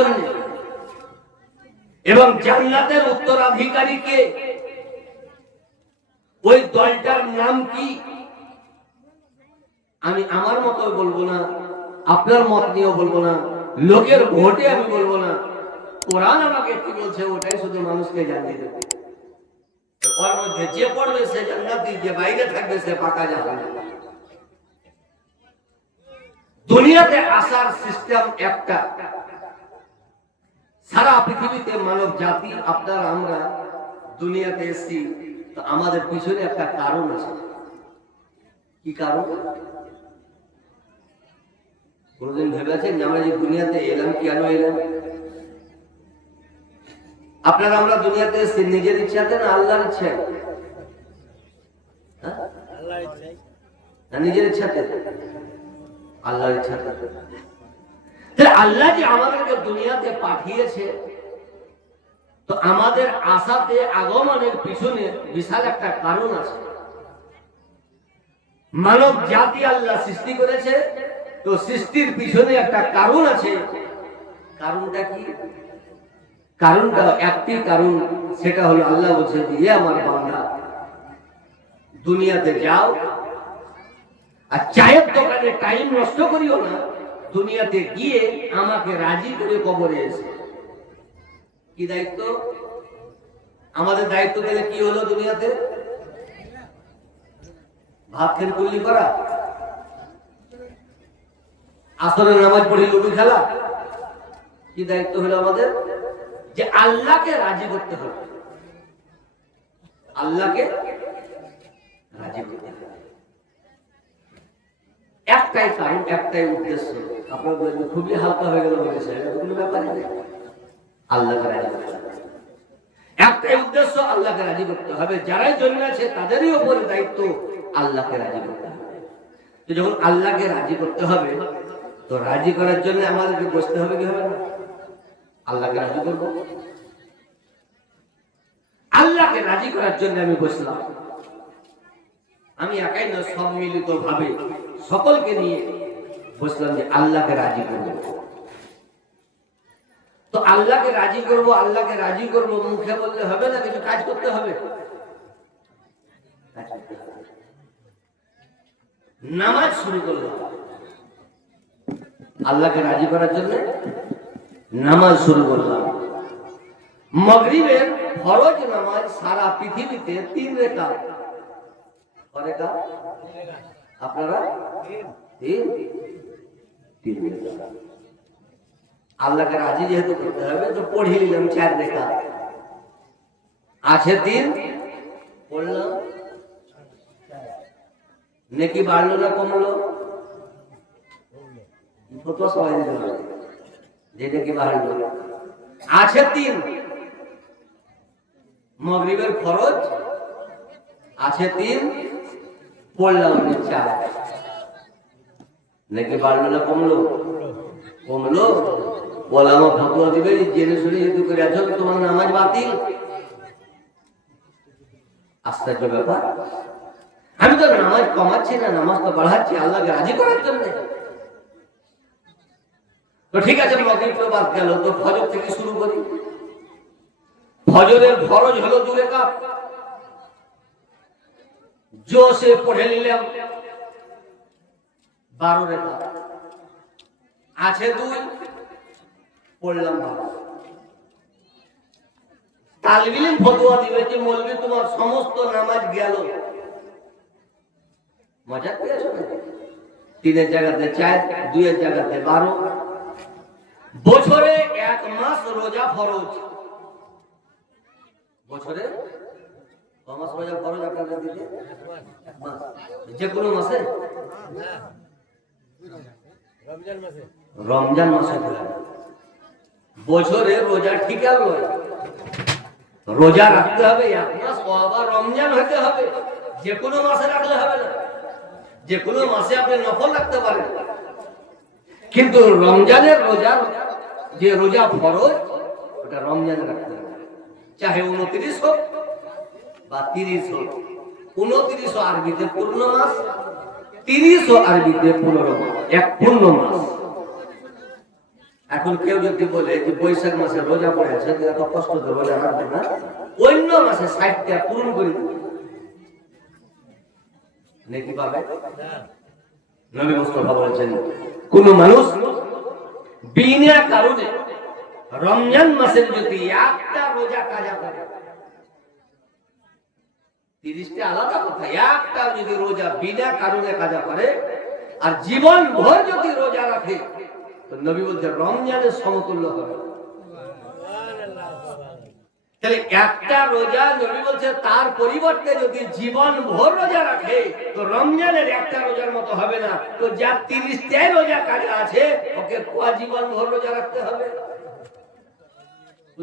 জন্য এবং জান্নাতের উত্তরাধিকারীকে ওই দলটার নাম কি আমি আমার মতো বলবো না, আপনার মত নিয়েও বলবো না, লোকের ভোটে আমি বলবো না, কোরআন আমাকে কি বলছে ওটাই শুধু মানুষকে জানিয়ে দেবে। ওর মধ্যে যে পড়বে সে জান্নাতি, যে বাইরে থাকবে সে পাকা জাহান্নামী। দুনিয়াতে আসার সিস্টেম একটা, সারা পৃথিবীতে মানব জাতি আপনারা আমরা দুনিয়াতে এসেছি, তো আমাদের পিছনে একটা কারণ আছে। কি কারণ? কোনদিন ভেবেছেন যে আমরা যে দুনিয়াতে এলাম কেন এলাম? আপনারা আমরা দুনিয়াতে এসেছি নিজের ইচ্ছাতে না আল্লাহর ইচ্ছায়? না নিজের ইচ্ছাতে? আল্লাহর ইচ্ছাতে। তাহলে আল্লাহ যে আমাদেরকে দুনিয়াতে পাঠিয়েছে, তো আমাদের আশাতে আগমনের পিছনে বিশাল একটা কারণ আছে। মানব জাতি আল্লাহ সৃষ্টি করেছে, তো সৃষ্টির পিছনে একটা কারণ আছে। কারণটা কি? কারণটা একটি কারণ, সেটা হলো আল্লাহ বলছে যে আমার বান্দা দুনিয়াতে যাও আর চায়ের দোকানে টাইম নষ্ট করিও না, দুনিয়াতে গিয়ে আমাকে রাজি করে কবরে এসে। কি দায়িত্ব? আমাদের দায়িত্ব দিলে কি হলো? দুনিয়াতে ভাত খেয়ে কুল্লি করা, আসরের নামাজ পড়ে লুডু খেলা। কি দায়িত্ব হলো আমাদের? যে আল্লাহকে রাজি করতে হবে, আল্লাহকে রাজি করতে হবে। একটাই কারণ, একটাই উদ্দেশ্য। আপনার বলবেন খুবই হালকা হয়ে গেল, কোনো ব্যাপার নেই। আল্লাহকে রাজি করতে হবে, একটাই উদ্দেশ্য, আল্লাহকে রাজি করতে হবে। যারাই জন্মেছে তাদেরই উপরে দায়িত্ব আল্লাহকে রাজি করতে হবে। তো যখন আল্লাহকে রাজি করতে হবে, তো রাজি করার জন্য আমাদেরকে বসতে হবে, কি হবে না? আল্লাহকে রাজি করবো। আল্লাহকে রাজি করার জন্য আমি বসলাম, আমি একাই না, সব মিলিত ভাবে সকলকে নিয়ে বসলাম যে আল্লাহকে রাজি করব। তো আল্লাহকে রাজি করব, আল্লাহকে রাজি করব মুখে বললে হবে না, কিছু কাজ করতে হবে। নামাজ শুরু করলাম আল্লাহকে রাজি করার জন্য, নামাজ শুরু করলাম। মাগরিবের ফরজ নামাজ সারা পৃথিবীতে 3 রাকাত। কয় রাকাত? আপনারা 3 রাকাত। আল্লাহকে রাজি যেহেতু করতে হবে, তো পড়ে নিলাম 4 রাকাত। আছে 3, পড়লাম। নেকি বাড়লো না কমলো? ফতোয়া সবাই দিতে হবে যে নেকি বাড়লো। আছে 3, মাগরিবের ফরজ আছে 3, পড়লাম 4। নেকি বাড়লো না কমলো? কমলো। বলা আমার ফতোয়া দিবে, জেনে শুনে যেহেতু করে আছো তোমার নামাজ বাতিল। আশ্চর্য ব্যাপার। আমি তো নামাজ কমাচ্ছি না, নামাজ তো বাড়াচ্ছি আল্লাহকে রাজি করার জন্য। তো ঠিক আছে, মাগরিব তো বাদ গেল, তো ফজর থেকে শুরু করি। ফজরের ফরজ হলো 2 রাকাত, জোশে পড়ে নিলাম 12 রাকাত। আছে 2, পড়লাম 12। তালিব ইলম ফতোয়া দিবে যে মৌলভী তোমার সমস্ত নামাজ গেল। মজা করে আসো না? 3 এর জায়গাতে 4, 2 এর জায়গাতে 12। বছরে 1 মাস রোজা ফরজ। বছরে কয় মাস রোজা ফরজ আপনাদের দিতে? 1 মাস। যে কোনো মাসে? রমজান মাসে। বছরে রোজা ঠিক আছে, রোজা রাখতে হবে 1 মাস, আবার রমজান হতে হবে। যে কোনো মাসে রাখলে হবে না। যে কোনো মাসে আপনি নফল রাখতে পারেন, কিন্তু রমজানের রোজা, যে রোজা ফরজ, ওটা রমজানে রাখতে হবে। চাহে 29 হোক বা 30 হোক। 29 আরবিতে পূর্ণ মাস, 30 আরবিতে 15 মাস, এক পূর্ণ মাস। আর এখন কেউ যদি বলে যে বৈশাখ মাসে রোজা পড়ে আছে, এত কষ্ট তো রোজা রাখবে না, অন্য মাসে 60টা পূরণ করে দিবে, নেকি পাবে। নবী মুস্তাফা বলেছেন, কোন মানুষ বিনা কারণে রমজান মাসের যদি একটা রোজা কাজা করে, 30টা আলাদা কথা, একটা যদি রোজা বিনা কারণে কাজা করে আর জীবন ভর যদি রোজা রাখে, তো নবী বলতে রমজানের সমতুল্য হবে। তাহলে একটা রোজা নবী বলছে তার পরিবর্তে যদি জীবন ভর রোজা রাখে, তো রমজানের একটা রোজার মতো হবে না। তো যার 30টাই রোজা কাজা আছে, ওকে জীবন ভর রোজা রাখতে হবে।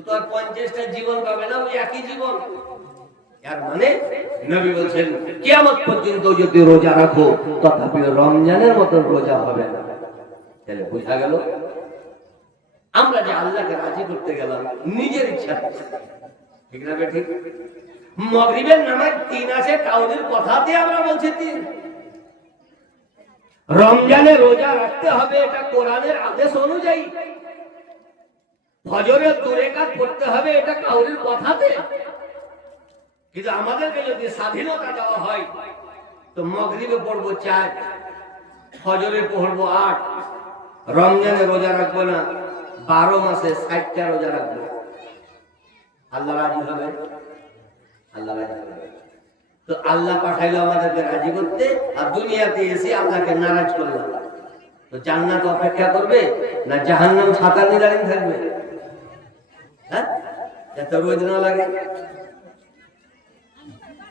তো আর 50টা জীবন পাবে না, ওই একই জীবন। এর মানে নবী বলছেন কিয়ামত পর্যন্ত যদি রোজা রাখো, তথাপি রমজানের মতো রোজা হবে না। তাহলে বোঝা গেল আমরা যে আল্লাহকে রাজি করতে গেলাম নিজের ইচ্ছা, ঠিক না ঠিক? মাগরিবের নামাজ 3 আছে, কাউরির কথাতে আমরা বলছি 3। রমজানে রোজা রাখতে হবে, এটা কোরআনের আদেশ অনুযায়ী। ফজরের 2 রাকাত পড়তে হবে, এটা কাউরির কথাতে। কিন্তু আমাদেরকে যদি স্বাধীনতা দেওয়া হয়, তো মাগরিবে পড়বো 4, ফজরে পড়বো 8, রমজানে রোজা রাখবো না, 12 মাসে 60টা রোজা রাখবো। আল্লাহ রাজি হবে? আল্লাহ রাজি হবে। তো আল্লাহ পাঠাইলো আমাদেরকে রাজি করতে, আর দুনিয়াতে এসে আল্লাহকে নারাজ করলাম। তো জান্নাত অপেক্ষা করবে না জাহান্নাম ছাতা নিয়ে দাঁড়িয়ে থাকবে? হ্যাঁ, এত রোজ না লাগে।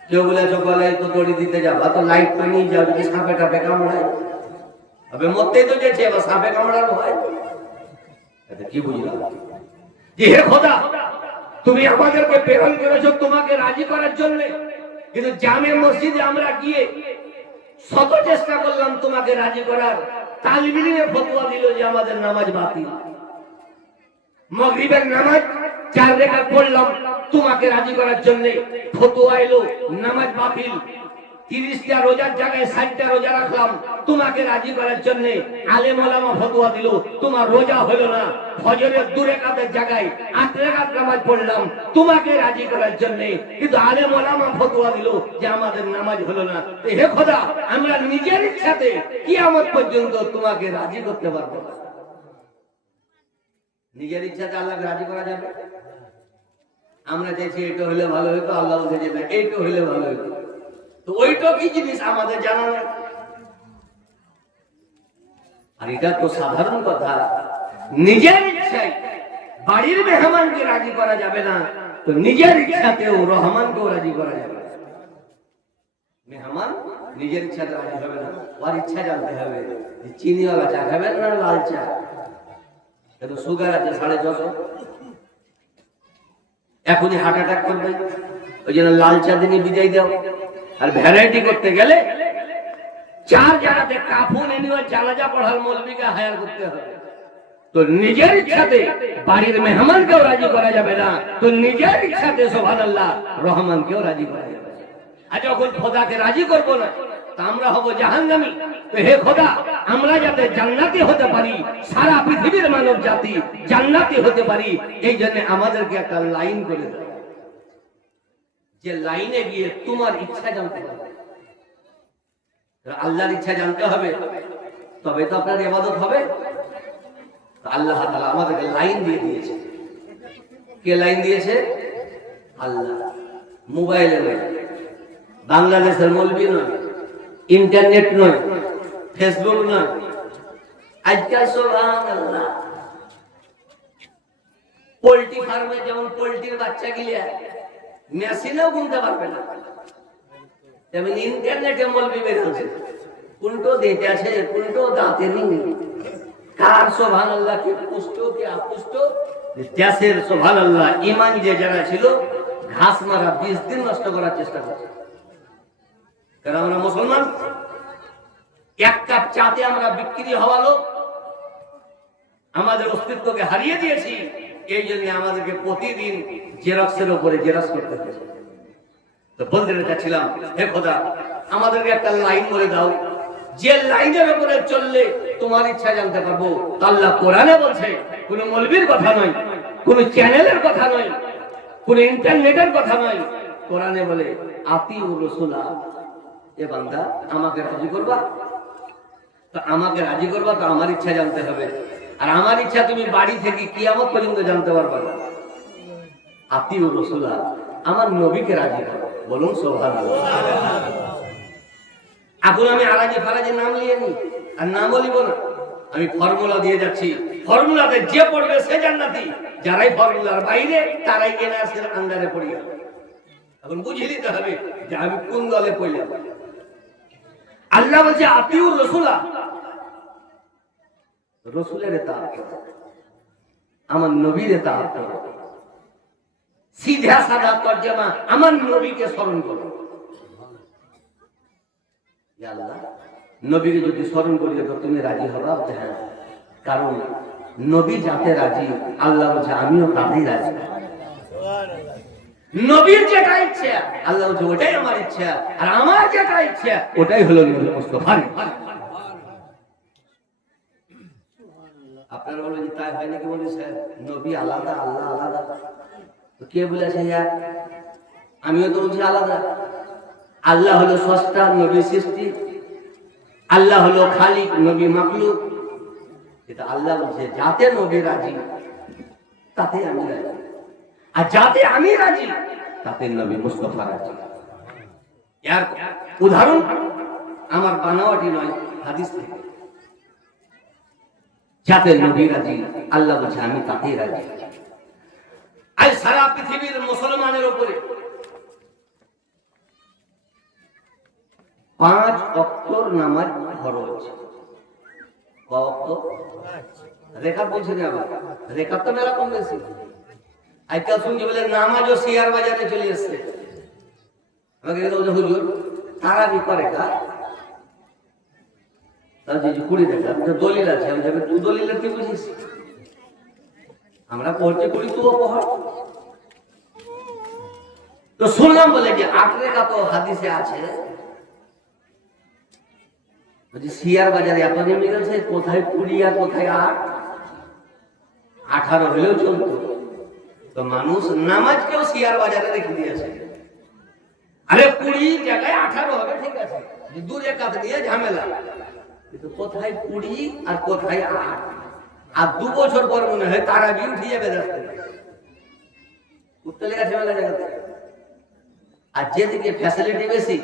কেউ বলে সকালে তো দড়ি দিতে যাবা, তো লাইট তো নিয়ে যাও, যদি সাপে টাপে কামড়ায় হবে, মরতেই তো যেছে, এবার সাপে কামড়ানো হয়। কি বুঝলাম যে হে খোদা, তুমি আমাদেরকে প্রেরণ করেছো তোমাকে রাজি করার জন্য, কিন্তু জামে মসজিদে আমরা গিয়ে শত চেষ্টা করলাম তোমাকে রাজি করার, তালিব ইলমে ফতোয়া দিল যে আমাদের নামাজ বাতিল। মাগরিবের নামাজ 4 রাকাত পড়লাম তোমাকে রাজি করার জন্য, ফতোয়া এলো নামাজ বাতিল। 30টা রোজার জায়গায় 60টা রোজা রাখলাম তোমাকে রাজি করার জন্য, আলেম ওলামা ফতোয়া দিল তোমার রোজা হলো না। ফজরের 2 রাকাতের জায়গায় 8 রাকাত নামাজ পড়লাম তোমাকে রাজি করার জন্য, কিন্তু আলেম ওলামা ফতোয়া দিল যে আমাদের নামাজ হলো না। হে খোদা, আমরা নিজের ইচ্ছাতে কিয়ামত পর্যন্ত তোমাকে রাজি করতে পারবো না। নিজের ইচ্ছাতে আল্লাহকে রাজি করা যাবে? আমরা চাইছি এটা হলে ভালো হতো, আল্লাহ বলছে যে এইটা হলে ভালো হতো। তো ওইটা কি জিনিস আমাদের জানা নেই। আর এটা তো সাধারণ কথা, নিজের ইচ্ছায় বাড়ির মেহমানকে রাজি করা যাবে না, তো নিজের ইচ্ছাতেও রহমানকেও রাজি করা যাবে। মেহমান নিজের ইচ্ছাতে রাজি হবে না, ওর ইচ্ছা জানতে হবে যে চিনিওয়ালা চা খাবেন না লাল চা, কিন্তু সুগার আছে 650, এখনই হার্ট অ্যাটাক করবে, ওই জন্য লাল চা দিয়ে বিদায় দাও। আর ভ্যারাইটি করতে গেলে 4 জায়গাতে কাফন এনে জানাজা পড়ার মৌলবীকে হায়ার করতে হবে। তো নিজের ইচ্ছাতে বাড়ির মেহমানকেও রাজি করা যাবে না, তো নিজের ইচ্ছাতে সুবহানাল্লাহ রহমানকেও রাজি করা যাবে। আর যখন খোদাকে রাজি করবো না, তা আমরা হব জাহান্নামী। তো হে খোদা, আমরা যাতে জান্নাতি হতে পারি, সারা পৃথিবীর মানব জাতি জান্নাতি হতে পারি, এই জন্য আমাদেরকে একটা লাইন করে দাও, যে লাইনে গিয়ে তোমার ইচ্ছা জানতে হবে, আল্লাহর ইচ্ছা জানতে হবে, তবে তো আপনার ইবাদত হবে। আল্লাহ তাআলা আমাদেরকে লাইন দিয়ে দিয়েছে। কে লাইন দিয়েছে? আল্লাহ। মোবাইলে নয়, বাংলাদেশের মৌলবি নয়, ইন্টারনেট নয়, ফেসবুক নয়। আজকাল সুবহানাল্লাহ পোল্ট্রি ফার্মে যেমন পোল্ট্রির বাচ্চা গিলে মেশিনেও গুনতে পারবে না, তেমন ইন্টারনেটে মৌলবি বেরোচ্ছে, কোনটো দিতে আছে, কোনটো দাঁতে নেই, কার সুবহানাল্লাহ কি পুষ্ট কি অপুষ্ট, দেশের সুবহানাল্লাহ ঈমান যে যারা ছিল ঘাস মারা 20 দিন নষ্ট করার চেষ্টা করছে। কারণ আমরা মুসলমান, 1 কাপ চাতে আমরা বিক্রি হওয়া লোক, আমাদের অস্তিত্বকে হারিয়ে দিয়েছি। এই জন্য আমাদেরকে প্রতিদিন জেরক্সের উপরে জেরক্স করতে হচ্ছে। তো বলতে চাচ্ছিলাম, হে খোদা, আমাদেরকে একটা লাইন বলে দাও, যে লাইনের উপরে চললে তোমার ইচ্ছা জানতে পারবো। আল্লাহ কোরআনে বলছে, কোন মৌলবীর কথা নয়, কোন চ্যানেলের কথা নয়, কোন ইন্টারনেটের কথা নয়। কোরআনে বলে আতিউর রাসূলা, এ বান্দা আমাকে রাজি করবা, তো আমাকে রাজি করবা তো আমার ইচ্ছা জানতে হবে। আর আমার ইচ্ছা তুমি বাড়ি থেকে কিয়ামত পর্যন্ত জানতে পারবা না। আতিউর রাসূলা, আমার নবীকে রাজি করো। বলুন সুবহানাল্লাহ। এখন আমি আরাজি ফারাজি নাম নিয়ে নি আর নাম বলিব না, আমি ফর্মুলা দিয়ে যাচ্ছি। ফর্মুলাতে যে পড়বে সে জান্নাতি, যারাই ফর্মুলার বাইরে তারাই এনআরসির আন্ডারে পড়ি। এখন বুঝিয়ে দিতে হবে যে আমি কোন দলে পড়লাম। আল্লাহ বলছে আতিউর রাসূলা, রাসূলের ইতাআত করো, আমার নবীর ইতাআত করো। সিধা সাদা তরজমা, আমার নবীকে স্মরণ করো। ইয়া আল্লাহ, নবীকে যদি স্মরণ করি তো তুমি রাজি হবা? হ্যাঁ, কারণ নবী যাতে রাজি, আল্লাহ বলছে আমিও তাতেই রাজি। নবীর যেটা ইচ্ছা আল্লাহ বলছে ওটাই আমার ইচ্ছা, আর আমার যেটা ইচ্ছা ওটাই হলো নবী মুস্তাফার। আপনারা বলেন তাই হয় নাকি? বলেছে নবী আলাদা, আল্লাহ আলাদা। তো কে বলেছে? আমিও তো বলছি আলাদা। আল্লাহ হলো স্রষ্টা, নবী সৃষ্টি। আল্লাহ হলো খালিক, নবী মাখলুক। এটা আল্লাহ বলছে যাতে নবী রাজি তাতে আমি রাজি, আর যাতে আমি রাজি তাতে নবী মুস্তাফা রাজি। এর উদাহরণ আমার বানাওয়াটি নয়, হাদিস থেকে। যাতে নবী রাজি, আল্লাহ বলছে আমি তাতেই রাজি। আজ সারা পৃথিবীর মুসলমানের উপরে 5 ওয়াক্তর নামাজ ফরজ। রেখাত বলছে না, আবার রেখাত তো মেলা কম বেশি। আজকাল শুনছি বলে নামাজও শেয়ার বাজারে চলে এসছে। আমাকে হুজুর তারাবি করে কাজ 20 টাকা দলিল আছে। আমি যাবে 2 দলিলের কি বুঝিস? আমরা পড়তে করি তো পড়। তো শুনলাম বলে যে 8 রেখাত হাদিসে আছে। শেয়ার বাজারে এত নেমে গেছে, কোথায় 20 আর কোথায় 8, 18 হলেও চলতো। তো মানুষ নামাজকেও শেয়ার বাজারে রেখে দিয়েছে। আরে 20 জায়গায় 18 হবে, ঠিক আছে, 2 রেখাত দিয়ে ঝামেলা। কিন্তু কোথায় 20 আর কোথায় 8? আর 2 বছর পর মনে হয় তারা বি উঠে যাবে রাস্তায়, উঠতে লেগে ঝামেলা জায়গাতে। আর যেদিকে ফ্যাসিলিটি বেশি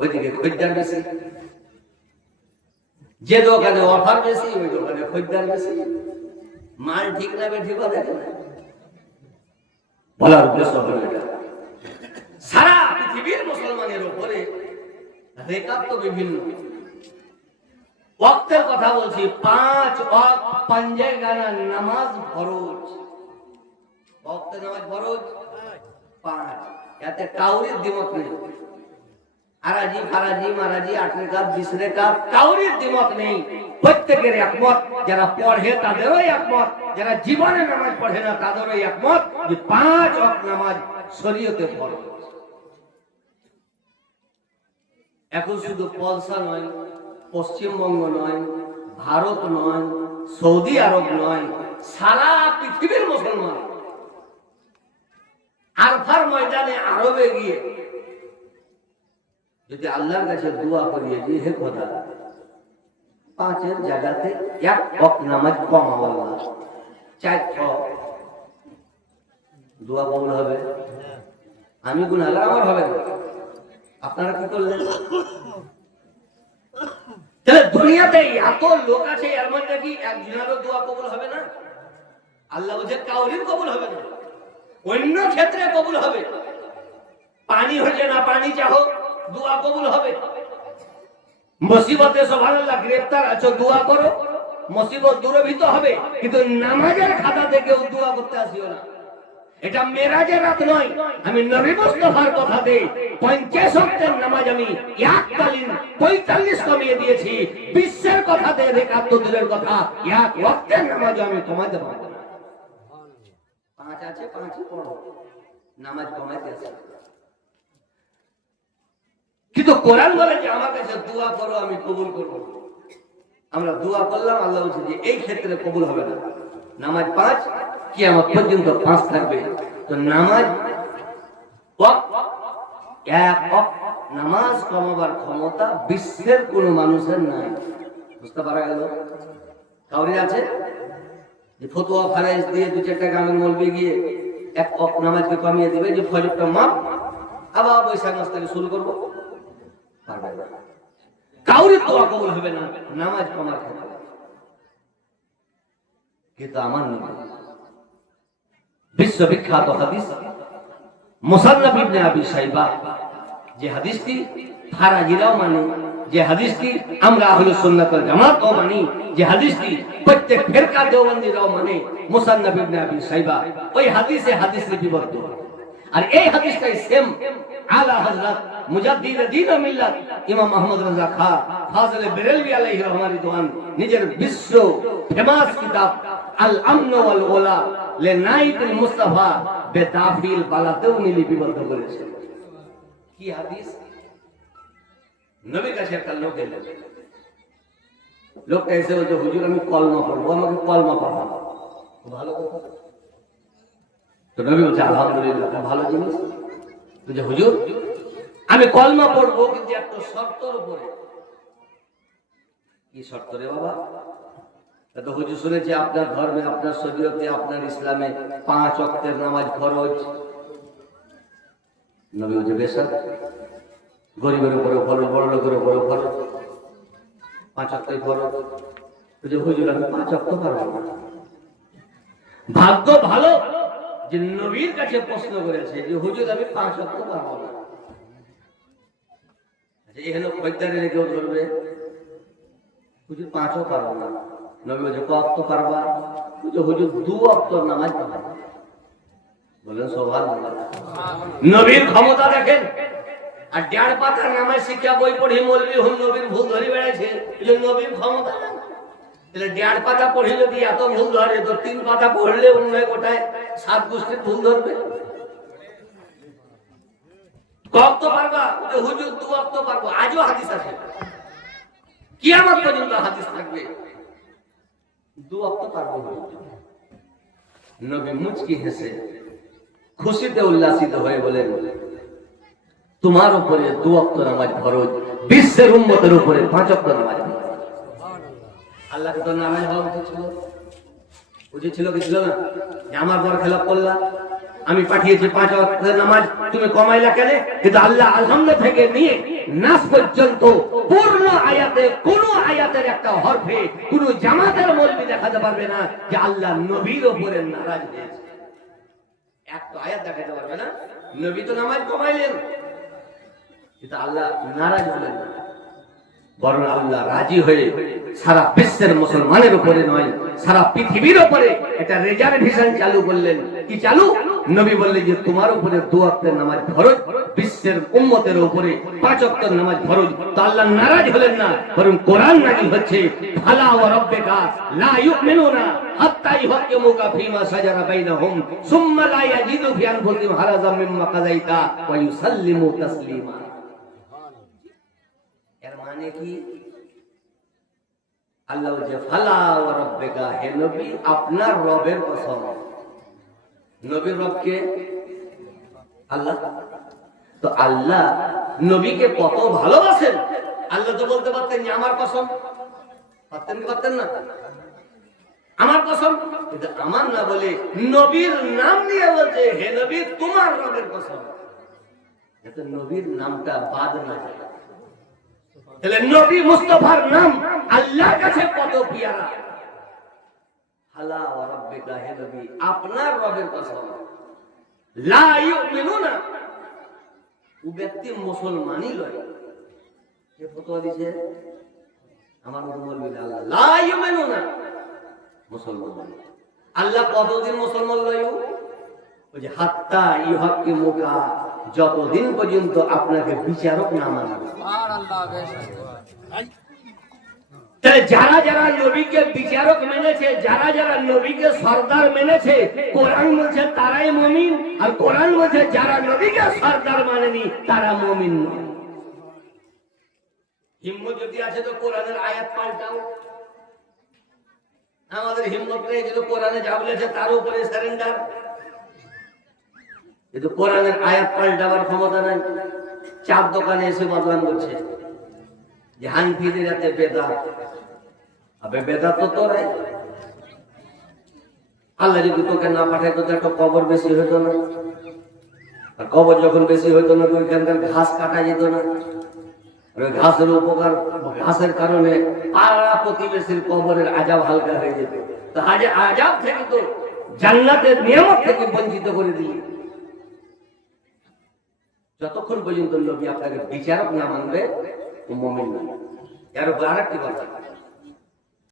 ওইদিকে খরিদ্দার বেশি, যে দোকানে অফার বেশি ওই দোকানে খরিদ্দার বেশি। মাল ঠিক না ঠিক হবে বলার উদ্দেশ্য হলো এটা। সারা পৃথিবীর মুসলমানের উপরে রেখাত তো বিভিন্ন। ওয়াক্তের কথা বলছি, 5 ওয়াক্ত পাঞ্জেগানা নামাজ ফরজ। ওয়াক্তের নামাজ ফরজ 5, এতে কাউরির দ্বিমত নেই। আরাজি ফারাজি মারাজি 8 রেখাত 20 রেখাত কাউরির দ্বিমত নেই, প্রত্যেকের একমত। যারা পড়ে তাদেরও একমত, যারা জীবনে নামাজ পড়ে না তাদেরও একমত যে 5 ওয়াক্ত নামাজ শরীয়তে ফরজ। এখন শুধু পলসা নয়, পশ্চিমবঙ্গ নয়, ভারত নয়, সৌদি আরব নয়, সারা পৃথিবীর মুসলমান আরফার ময়দানে আরবে গিয়ে যদি আল্লাহর কাছে দোয়া করিয়ে যে হে খোদা 5 জায়গাতে 1 ওয়াক্ত নামাজ কমাও, আল্লাহ 4 দোয়া কবুল হবে। আমি গুনাহগার, আমার হবে না। আপনারা কি করলেন? তাহলে দুনিয়াতে এত লোক আছে, এর মধ্যে কি একজনেরও দোয়া কবুল হবে না? আল্লাহ বলছে কাউরির কবুল হবে না, অন্য ক্ষেত্রে কবুল হবে। পানি হচ্ছে না, পানি চাও দোয়া কবুল হবে। মুসিবতে সুবহানাল্লাহ গ্রেফতার আছো, দোয়া করো, মুসিবত দূরীভূত হবে। কিন্তু নামাজের খাতা থেকেও দোয়া করতে আসিও না। এটা মেরাজের রাত নয়। আমি নবী মুস্তাফার কথা দেই, 50 ওয়াক্তের নামাজ আমি এককালীন 45 কমিয়ে দিয়েছি। বিশ্বের কথা দেই, রেখাত তো দূরের কথা, 1 ওয়াক্তের নামাজ আমি কমাতে পারবো না। 5 আছে, 5 পড়ো, নামাজ কমাইতে আছে। কিন্তু কোরআন বলে যে আমার কাছে দোয়া করো আমি কবুল করবো। আমরা দোয়া করলাম, আল্লাহ বলছে যে এই ক্ষেত্রে কবুল হবে না। নামাজ 5, কিয়ামত পর্যন্ত 5 থাকবে। তো নামাজ এক নামাজ কমাবার ক্ষমতা বিশ্বের কোন মানুষের নাই। বুঝতে পারা গেল? কাউরি আছে যে ফতোয়া ফারাইজ দিয়ে 2-4টা গ্রামের মৌলবি গিয়ে এক নামাজকে কমিয়ে দিবে যে ফজরটা মাপ, আবার বৈশাখ মাস থেকে শুরু করবো? পারবে না। কাউরি দোয়া কবুল হবে না নামাজ কমার ক্ষেত্রে। কিন্তু আমার নবী বিশ্ববিখ্যাত হাদিস মুসান্নাফ ইবনে আবি শাইবা, যে হাদিসটি ফারাজিরাও মানে, যে হাদিসটি আমরা আহলুস সুন্নাত ওয়াল জামাতও মানি, যে হাদিসটি প্রত্যেক ফিরকা দেওবন্দীরাও মানে, মুসান্নাফ ইবনে আবি শাইবা, ওই হাদিসে হাদিসে বিবর্ত। আর এই হাদিসটাই সেম আলা হযরত মুজাদ্দিদ দ্বীন ও মিল্লাত ইমাম আহমদ রাজা খান ফাজিল বেরেলভী আলাইহি রাহমাতুল্লাহ নিজের বিশ্ব ফেমাস কিতাব আল আমন ওয়াল ওলা লিনাইতুল মুস্তাফা বেতাফিল বালাতেও লিপিবদ্ধ করেছেন। কি হাদিস? নবীর কাছে একটা লোক এলো, লোকটা এসে বলছে হুজুর আমি কলমা পড়বো, আমাকে কলমা পড়াবো। ভালো কথা। তো নবী বলছে আলহামদুলিল্লাহ, ভালো জিনিস। বলছে হুজুর আমি কলমা পড়বো কিন্তু একটা শর্তের উপরে। কি শর্ত রে বাবা? তো হুজুর শুনেছি আপনার ধর্মে, আপনার শরীয়তে, আপনার ইসলামে 5 ওয়াক্তের নামাজ ফরজ। নবী বলছে বেশ, গরিবের উপরে ফরজ, বড় লোকের উপরে ফরজ, 5 ওয়াক্তই ফরজ। বলছে হুজুর আমি 5 ওয়াক্ত পারবো না। ভাগ্য ভালো যে নবীর কাছে প্রশ্ন করেছে যে হুজুর আমি 5 ওয়াক্ত পারবো না। এখানে খদ্দারে কেউ ধরবে, হুজুর 5ও পারবো না। নবী বলছে ক ওয়াক্ত পারবা? হুজুর 2 ওয়াক্ত নামাজ পারবো। বলেন সুবহানাল্লাহ। নবীর ক্ষমতা দেখেন। আর 1.5 পাতার নামাজ শিক্ষা বই পড়ি মৌলবি হুন নবীর ভুল ধরে বেড়াইছে। নবীর ক্ষমতা না, তাহলে 1.5 পাতা পড়ে যদি এত ভুল ধরে, তো 3 পাতা পড়লে অন্য কোটায় 7 গোষ্ঠীর ভুল ধরবে। কত পারবা? হুজুর 2 ওয়াক্ত পারবো। আজও হাদিস আছে, কিয়ামত পর্যন্ত হাদিস থাকবে 2 ওয়াক্ত পারবো। নবী মুচকি হেসে খুশিতে উল্লাসিত হয়ে বলেন তোমার উপরে 2 ওয়াক্ত নামাজ ফরজ, বিশ্বের উম্মতের উপরে 5 ওয়াক্ত নামাজ ফরজ। আল্লাহকে তো নামাজ হওয়া উচিত ছিল, উচিত ছিল কি ছিল না? আমার বড় খেলাপ করলা, আমি পাঠিয়েছি 5 ওয়াক্তের নামাজ, তুমি কমাইলা কেন? কিন্তু আল্লাহ আলহামদুলিল্লাহ থেকে নিয়ে নাস পর্যন্ত পূর্ণ আয়াতে কোন আয়াতের একটা হরফে কোন জামাতের মৌলবি দেখাতে পারবে না যে আল্লাহ নবীর উপরে নারাজ হয়েছে। একটা আয়াত দেখাতে পারবে না। নবী তো নামাজ কমাইলেন কিন্তু আল্লাহ নারাজ হলেন না, বরং আল্লাহ রাজি হয়ে সারা বিশ্বের মুসলমানের উপরে নয়, সারা পৃথিবীর উপরে একটা রিজার্ভেশন চালু করলেন। কি চালু? নবী বললেন যে তোমার উপরে 2 ওয়াক্তের নামাজ ফরজ, বিশ্বের উম্মতের উপরে 5 ওয়াক্তের নামাজ ফরজ। তো আল্লাহ নারাজ হলেন না, বরং কোরআন নাযিল হচ্ছে ফালা ওয়া রাব্বিকা লা ইউমিনুনা হাত্তা ইউহাক্কিমুকা ফীমা শাজারা বাইনাহুম সুম্মা লা ইয়াজিদু ফি আনফুসিহিম হারাজাম মিম্মা কাযাইতা ওয়া ইউসাল্লিমু তাসলিমা। এর মানে কি? আল্লাহ বলছে ফালা ওয়া রাব্বিকা, হে নবী আপনার রবের কসম। নবীর রবকে আল্লাহ। তো আল্লাহ নবীকে কত ভালোবাসেন আল্লাহ তো বলতে পারতেন যে আমার কসম, পারতেন কি পারতেন না? আমার কসম, কিন্তু আমার না বলে নবীর নাম নিয়ে বলছে হে নবী তোমার রবের কসম, যাতে নবীর নামটা বাদ না যায়। তাহলে নবী মুস্তাফার নাম আল্লাহর কাছে কত পিয়ারা। আলা ওয়া রাব্বিকা, হে নবী আপনার রবের কসম। লা ইউমিনুনা, ও ব্যক্তি মুসলমানই লয়। কে ফতোয়া দিয়েছে? আমার মতো বলবি আল্লাহ লা ইউমিনুনা, মুসলমান। আল্লাহ কতদিন মুসলমান লয়? ওই যে হাত্তা ইউহাক্কিমুকা, যতদিন পর্যন্ত আপনাকে বিচারক না মানবে। যারা যারা নবীকে বিচারক মেনেছে, যারা যারা নবীকে সরদার মেনেছে, কোরআন বলছে তারাই মুমিন। আর কোরআন বলছে যারা নবীকে সরদার মানেনি তারা মুমিন নয়। হিম্মত যদি আছে তো কোরআনের আয়াত পাল্টাও। আমাদের হিম্মত নেই, কিন্তু কোরআনে যা বলেছে তার উপরে সারেন্ডার। কিন্তু কোরআনের আয়াত পাল্টাবার ক্ষমতা নাই। চার দোকানে এসে বদনাম করছে যে হানফিদের হাতে বেদাত। আবে বেদাত তো তোরাই। আল্লাহ যদি তোকে না পাঠাইতো তো একটা কবর বেশি হইতো না। আর কবর যখন বেশি হইতো না তো ওইখানকার ঘাস কাটা যেত না। ওই ঘাসের উপকার, ঘাসের কারণে পাড়া প্রতিবেশীর কবরের আজাব হালকা হয়ে যেত। তো আজাব থেকে তো জান্নাতের নিয়ামত থেকে বঞ্চিত করে দিলি। যতক্ষণ পর্যন্ত নবী আপনাকে বিচারক না মানবে ও মুমিন না। এর উপর আরেকটি কথা,